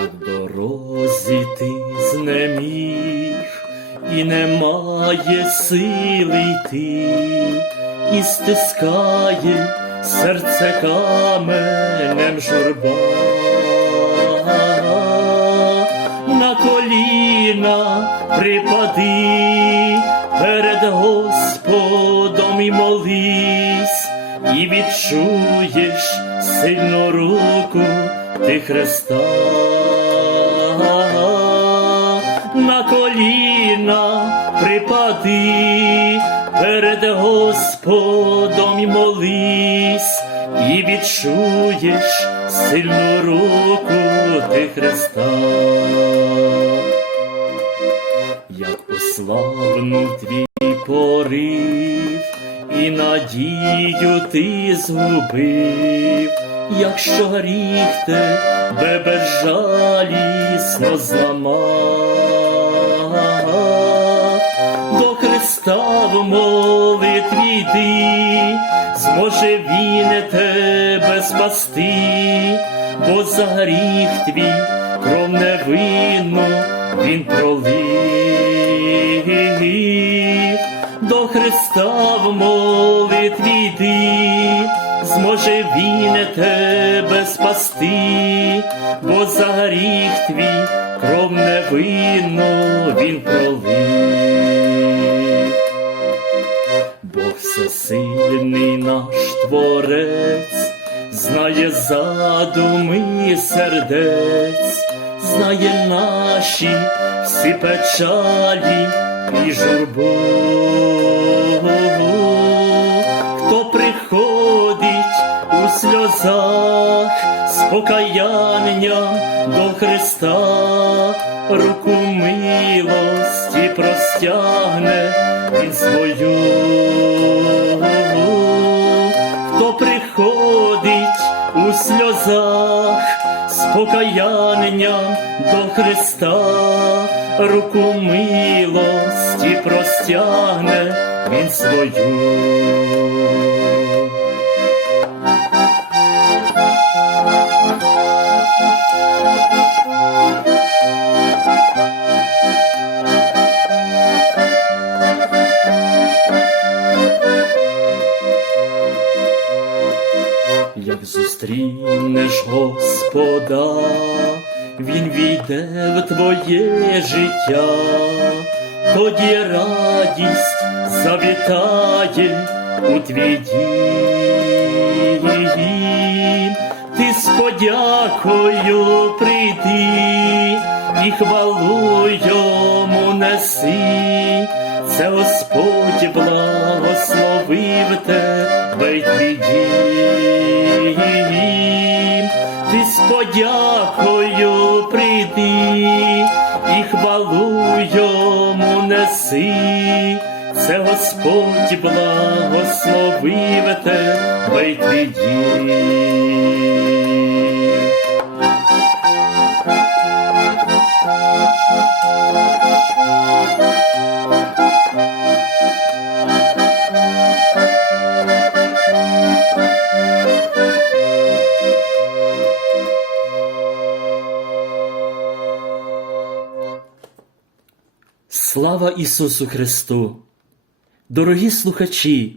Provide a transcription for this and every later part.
дорозі ти знеміг, і немає сили йти, і стискає серце каменем журба. На коліна припади перед Господом і молись, і відчуєш сильну руку ти Христа. На коліна припади перед Господом і молись, і відчуєш сильну руку ти Христа. Як уславнув твій порив, і надію ти згубив, якщо гріх тебе безжалісно зламав, до Христа в молитві йди, зможе Він тебе спасти, бо за гріх твій кров невинну Він пролив. До Христа в молитві йди, зможе Він тебе спасти, бо за гріх твій кров невинну Він пролив. Бог всесильний наш творець, знає задуми сердець, знає наші всі печалі і журбу. Хто приходить сльозах з покаянням до Христа, руку милості простягне він свою. Хто приходить у сльозах з покаянням до Христа, руку милості простягне він свою. Господа, Він війде в твоє життя, тоді радість завітає у твій дім. Ти з подякою прийди і хвалу йому неси, це Господь благословив і хвалу йому неси, це Господь благословив й твій дім. Слава Ісусу Христу! Дорогі слухачі!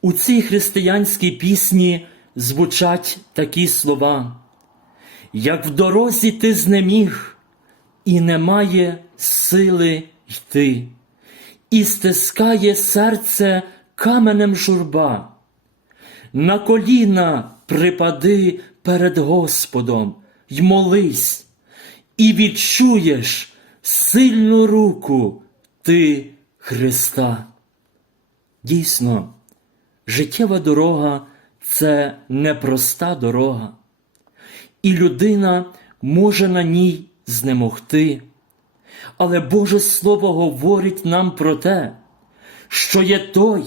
У цій християнській пісні звучать такі слова, як в дорозі ти знеміг, і немає сили йти, і стискає серце каменем журба. На коліна припади перед Господом й молись, і відчуєш сильну руку ти Христа. Дійсно, життєва дорога це непроста дорога, і людина може на ній знемогти. Але Боже Слово говорить нам про те, що є той,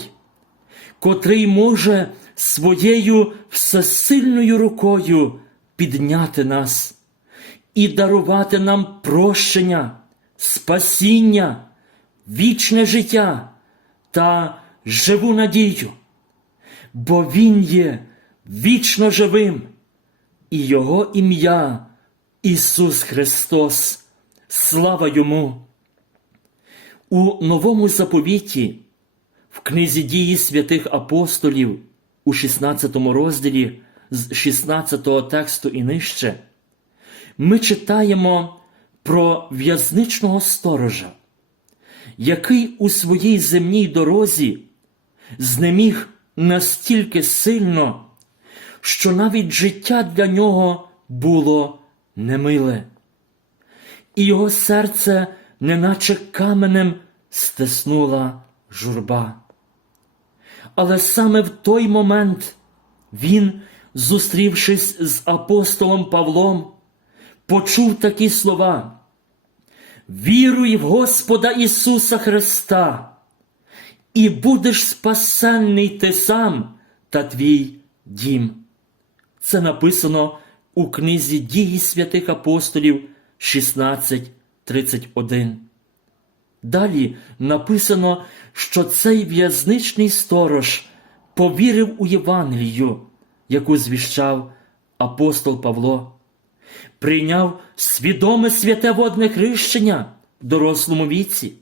котрий може своєю всесильною рукою підняти нас і дарувати нам прощення, спасіння, вічне життя та живу надію, бо Він є вічно живим, і Його ім'я Ісус Христос, слава Йому! У новому заповіті, в книзі дії святих апостолів у 16 розділі з 16 тексту і нижче, ми читаємо про в'язничного сторожа, який у своїй земній дорозі знеміг настільки сильно, що навіть життя для нього було немиле, і його серце, неначе каменем, стиснула журба. Але саме в той момент він, зустрівшись з апостолом Павлом, почув такі слова: Віруй в Господа Ісуса Христа, і будеш спасенний ти сам та твій дім. Це написано у книзі дії святих апостолів 16.31. Далі написано, що цей в'язничний сторож повірив у Євангелію, яку звіщав апостол Павло, прийняв свідоме святе водне хрещення в дорослому віці,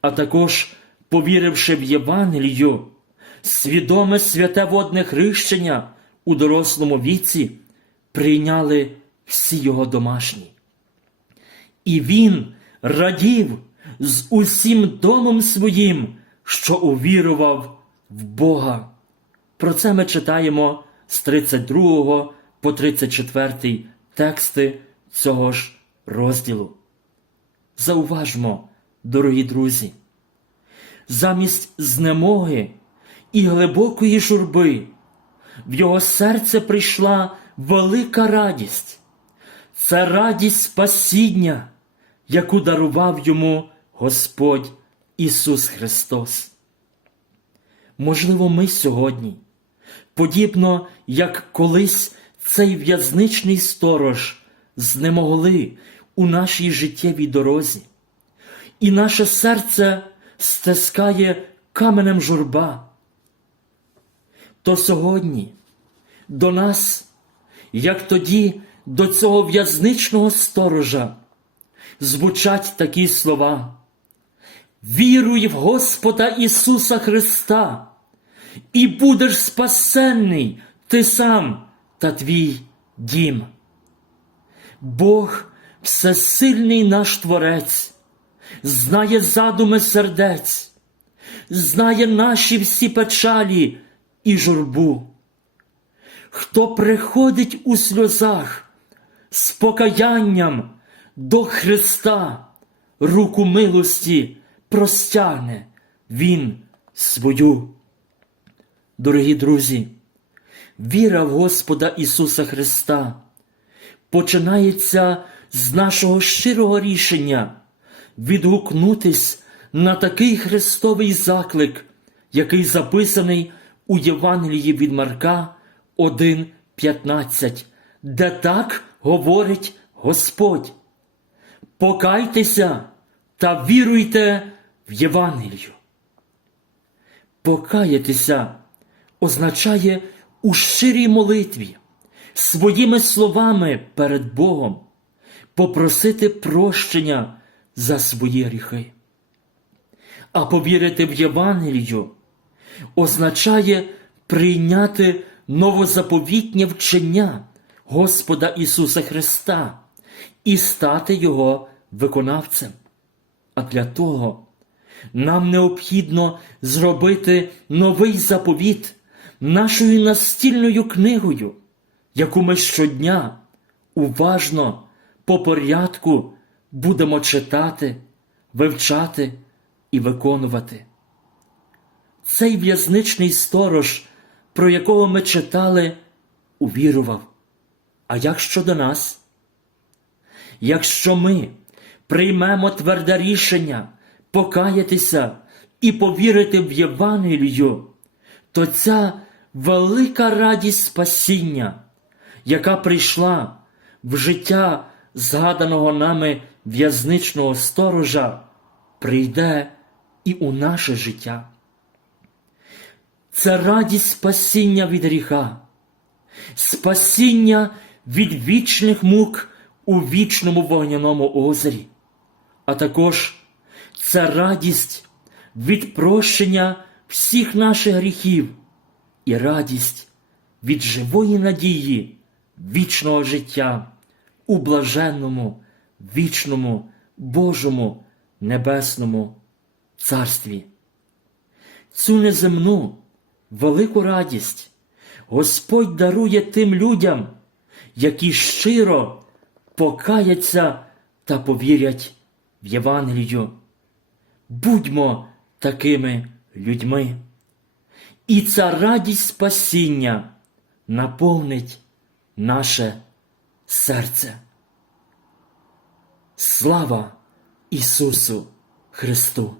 а також, повіривши в Євангелію, свідоме святе водне хрещення у дорослому віці, прийняли всі його домашні. І він радів з усім домом своїм, що увірував в Бога. Про це ми читаємо з 32 по 34 тексти цього ж розділу. Зауважмо, дорогі друзі, замість знемоги і глибокої журби в його серце прийшла велика радість. Це радість спасіння, яку дарував йому Господь Ісус Христос. Можливо, ми сьогодні, подібно як колись цей в'язничний сторож, знемогли у нашій життєвій дорозі, і наше серце стискає каменем журба. То сьогодні до нас, як тоді до цього в'язничного сторожа, звучать такі слова. Віруй в Господа Ісуса Христа, і будеш спасенний ти сам та твій дім. Бог, всесильний наш Творець, знає задуми сердець, знає наші всі печалі і журбу. Хто приходить у сльозах з покаянням до Христа, руку милості простягне Він свою. Дорогі друзі, віра в Господа Ісуса Христа починається з нашого щирого рішення відгукнутись на такий Христовий заклик, який записаний у Євангелії від Марка 1,15, де так говорить Господь. Покайтеся та віруйте в Євангелію. Покаятися означає у щирій молитві, своїми словами перед Богом попросити прощення за свої гріхи. А повірити в Євангелію означає прийняти новозаповітнє вчення Господа Ісуса Христа і стати Його виконавцем. А для того нам необхідно зробити новий заповіт нашою настільною книгою, яку ми щодня уважно по порядку будемо читати, вивчати і виконувати. Цей в'язничний сторож, про якого ми читали, увірував. А як щодо нас? Якщо ми приймемо тверде рішення покаятися і повірити в Євангелію, то ця велика радість спасіння, яка прийшла в життя згаданого нами в'язничного сторожа, прийде і у наше життя. Це радість спасіння від гріха, спасіння від вічних мук у вічному вогняному озері, а також це радість від прощення всіх наших гріхів і радість від живої надії вічного життя у блаженному, вічному, Божому, небесному царстві. Цю неземну велику радість Господь дарує тим людям, які щиро покаяться та повірять в Євангелію. Будьмо такими людьми. І ця радість спасіння наповнить наше серце. Слава Ісусу Христу!